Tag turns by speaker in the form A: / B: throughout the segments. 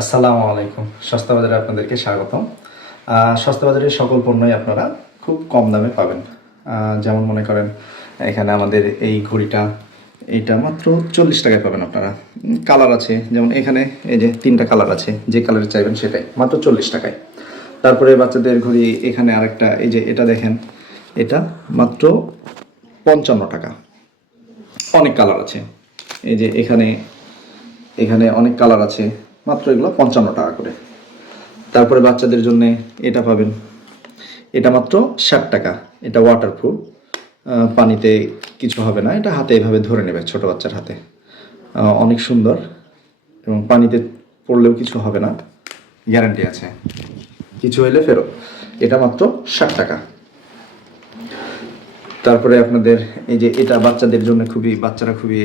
A: আসসালামু আলাইকুম। সস্তা বাজারে আপনাদেরকে স্বাগতম। সস্তা বাজারের সকল পণ্যই আপনারা খুব কম দামে পাবেন। যেমন মনে করেন, এখানে আমাদের এই ঘড়িটা এইটা মাত্র চল্লিশ টাকায় পাবেন আপনারা। কালার আছে, যেমন এখানে এই যে তিনটা কালার আছে, যে কালার চাইবেন সেটাই, মাত্র চল্লিশ টাকায়। তারপরে বাচ্চাদের ঘড়ি, এখানে আরেকটা, এই যে এটা দেখেন, এটা মাত্র পঞ্চান্ন টাকা। অনেক কালার আছে। এই যে এখানে এখানে অনেক কালার আছে। মাত্র এগুলো পঞ্চান্ন টাকা করে। তারপরে বাচ্চাদের জন্য এটা পাবেন। এটা মাত্র ষাট টাকা। এটা ওয়াটারপ্রুফ পানিতে কিছু হবে না। এটা হাতে এভাবে ধরে নেবে ছোট বাচ্চার হাতে। অনেক সুন্দর। এবং পানিতে পড়লেও কিছু হবে না। গ্যারান্টি আছে। কিছু হইলে ফেরত। এটা মাত্র ষাট টাকা। তারপরে আপনাদের এই যে এটা বাচ্চাদের জন্য খুবই বাচ্চারা খুবই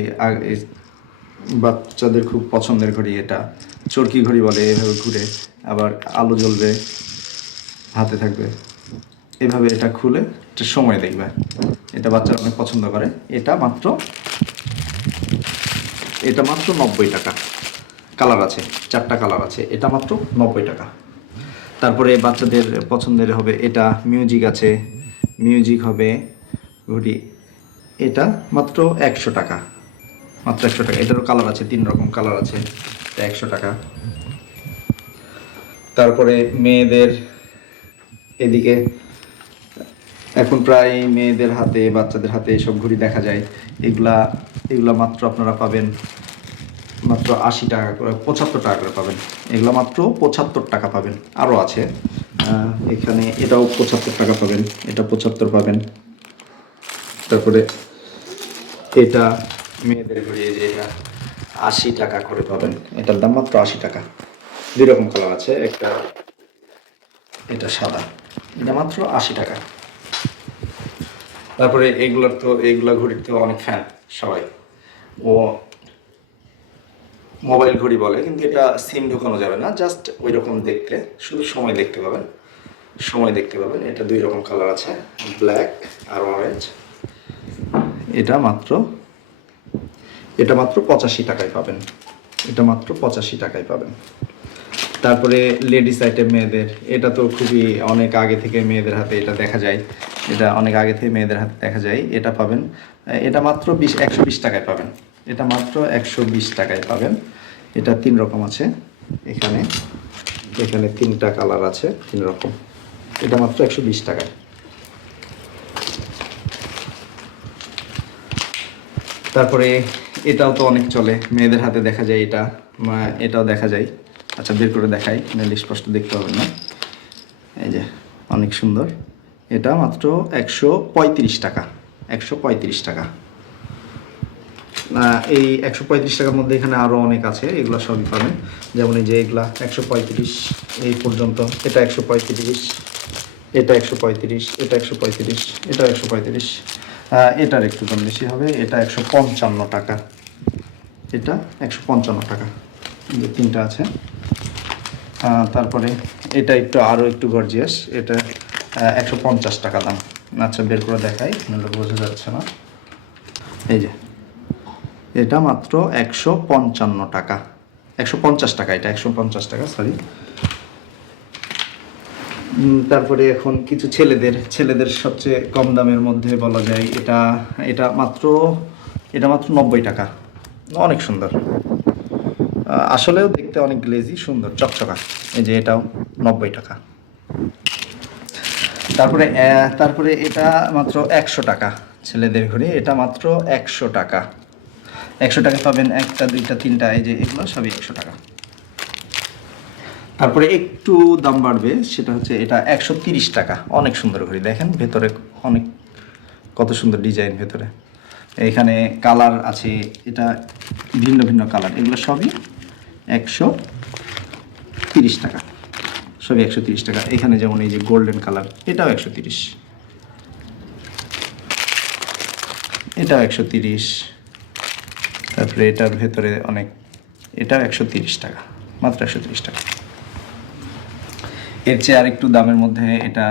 A: বাচ্চাদের খুব পছন্দের ঘড়ি এটা। চরকি ঘড়ি বলে, এভাবে ঘুরে আবার আলো জ্বলবে, হাতে থাকবে। এভাবে এটা খুলে একটা সময় দেখবে। এটা বাচ্চারা অনেক পছন্দ করে। এটা মাত্র এটা মাত্র নব্বই টাকা। কালার আছে, চারটা কালার আছে। এটা মাত্র নব্বই টাকা। তারপরে বাচ্চাদের পছন্দের হবে এটা মিউজিক আছে। মিউজিক হবে ঘড়ি। এটা মাত্র একশো টাকা। মাত্র একশো টাকা। এটারও কালার আছে, তিন রকম কালার আছে একশো টাকা। তারপরে মেয়েদের এদিকে, এখন প্রায় মেয়েদের হাতে, বাচ্চাদের হাতে এসব ঘড়ি দেখা যায়। এগুলা এগুলা মাত্র আপনারা পাবেন, মাত্র আশি টাকা করে, পঁচাত্তর টাকা করে পাবেন। এগুলো মাত্র পঁচাত্তর টাকা পাবেন। আরও আছে। এখানে এটাও পঁচাত্তর টাকা পাবেন, এটা পঁচাত্তর পাবেন। তারপরে এটা মেয়েদের এই যে এটা আশি টাকা করে পাবেন। এটার দাম মাত্র আশি টাকা। দুই রকম কালার আছে, একটা এটা সাদা। এটা মাত্র আশি টাকা। তারপরে এগুলোর তো, এগুলা ঘড়ির তো অনেক ফ্যান সবাই। ও মোবাইল ঘড়ি বলে, কিন্তু এটা সিম ঢোকানো যাবে না জাস্ট ওই রকম দেখতে। শুধু সময় দেখতে পাবেন। সময় দেখতে পাবেন। এটা দুই রকম কালার আছে ব্ল্যাক আর অরেঞ্জ এটা মাত্র এটা মাত্র পঁচাশি টাকায় পাবেন। এটা মাত্র পঁচাশি টাকায় পাবেন। তারপরে লেডিস আইটেম মেয়েদের, এটা তো খুবই অনেক আগে থেকে মেয়েদের হাতে এটা দেখা যায়। এটা অনেক আগে থেকে মেয়েদের হাতে দেখা যায়, এটা পাবেন। এটা মাত্র বিশ, একশো বিশ টাকায় পাবেন। এটা মাত্র একশো বিশ টাকায় পাবেন। এটা তিন রকম আছে। এখানে এখানে তিনটা কালার আছে, তিন রকম। এটা মাত্র একশো বিশ টাকায়। তারপরে এটাও তো অনেক চলে। মেয়েদের হাতে দেখা যায় এটা এটাও দেখা যায়। আচ্ছা বের করে দেখাই, নাহলে স্পষ্ট দেখতে হবে না। এই যে, অনেক সুন্দর। এটা মাত্র একশো পঁয়ত্রিশ টাকা। একশো পঁয়ত্রিশ টাকা। এই একশো পঁয়ত্রিশ টাকার মধ্যে এখানে আরও অনেক আছে, এগুলো সবই পাবেন। যেমন এই যে এগুলা, একশো পঁয়ত্রিশ, এই পর্যন্ত। এটা একশো পঁয়ত্রিশ, এটা একশো পঁয়ত্রিশ, এটা একশো পঁয়ত্রিশ এটা একশো পঁয়ত্রিশ। এটার একটু দাম বেশি হবে। এটা একশো পঞ্চান্ন টাকা। এটা একশো পঞ্চান্ন টাকা। যে তিনটা আছে। তারপরে এটা একটু আরও একটু গর্জিয়াস এটা একশো পঞ্চাশ টাকা দাম। আচ্ছা বের করে দেখাই। নাহলে বোঝা যাচ্ছে না। এই যে, এটা মাত্র একশো পঞ্চান্ন টাকা। একশো পঞ্চাশ টাকা এটা, একশো পঞ্চাশ টাকা সরি তারপরে এখন কিছু ছেলেদের ছেলেদের সবচেয়ে কম দামের মধ্যে বলা যায় এটা এটা মাত্র এটা মাত্র নব্বই টাকা। অনেক সুন্দর। আসলেও দেখতে অনেক গ্লেজি সুন্দর, চকচকা। এই যে এটাও নব্বই টাকা। তারপরে তারপরে এটা মাত্র একশো টাকা ছেলেদের ঘড়ি। এটা মাত্র একশো টাকা। একশো টাকা পাবেন একটা, দুইটা, তিনটা, এই যে এগুলো সবই একশো টাকা। তারপরে একটু দাম বাড়বে, সেটা হচ্ছে এটা একশো তিরিশ টাকা। অনেক সুন্দর ঘড়ি, দেখেন ভেতরে অনেক, কত সুন্দর ডিজাইন ভেতরে। এখানে কালার আছে, এটা ভিন্ন ভিন্ন কালার, এগুলো সবই একশো তিরিশ টাকা। সবই একশো তিরিশ টাকা। এখানে যেমন এই যে গোল্ডেন কালার, এটাও একশো তিরিশ। এটাও একশো তিরিশ। তারপরে এটার ভেতরে অনেক, এটাও একশো তিরিশ টাকা, মাত্র একশো তিরিশ টাকা। এর চেয়ে আর একটু দামের মধ্যে এটা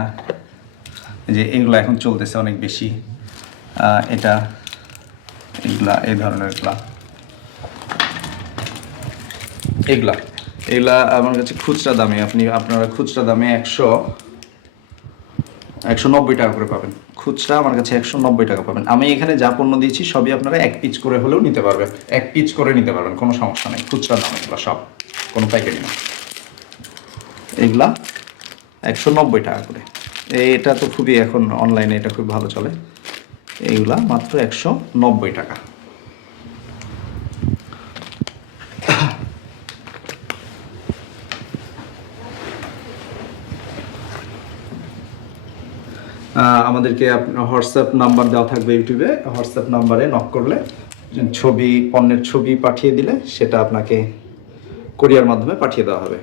A: যে এগুলো এখন চলতেছে অনেক বেশি। এটা, এগুলা, এই ধরনের এগুলা। এগুলা এগুলা আমার কাছে খুচরা দামে, আপনি, আপনারা খুচরা দামে একশো একশো নব্বই টাকা করে পাবেন। খুচরা আমার কাছে একশো নব্বই টাকা পাবেন। আমি এখানে যা পণ্য দিয়েছি সবই আপনারা এক পিচ করে হলেও নিতে পারবেন। এক পিচ করে নিতে পারবেন, কোনো সমস্যা নেই। খুচরা দাম এগুলো সব, কোনো পাইকারি না। এগুলা একশো নব্বই টাকা করে। এটা তো খুবই এখন অনলাইনে এটা খুব ভালো চলে। এইগুলা মাত্র একশো নব্বই টাকা। আমাদেরকে হোয়াটসঅ্যাপ নাম্বার দেওয়া থাকবে ইউটিউবে। হোয়াটসঅ্যাপ নাম্বারে নক করলে ছবি, পণ্যের ছবি পাঠিয়ে দিলে সেটা আপনাকে কোরিয়ার মাধ্যমে পাঠিয়ে দেওয়া হবে।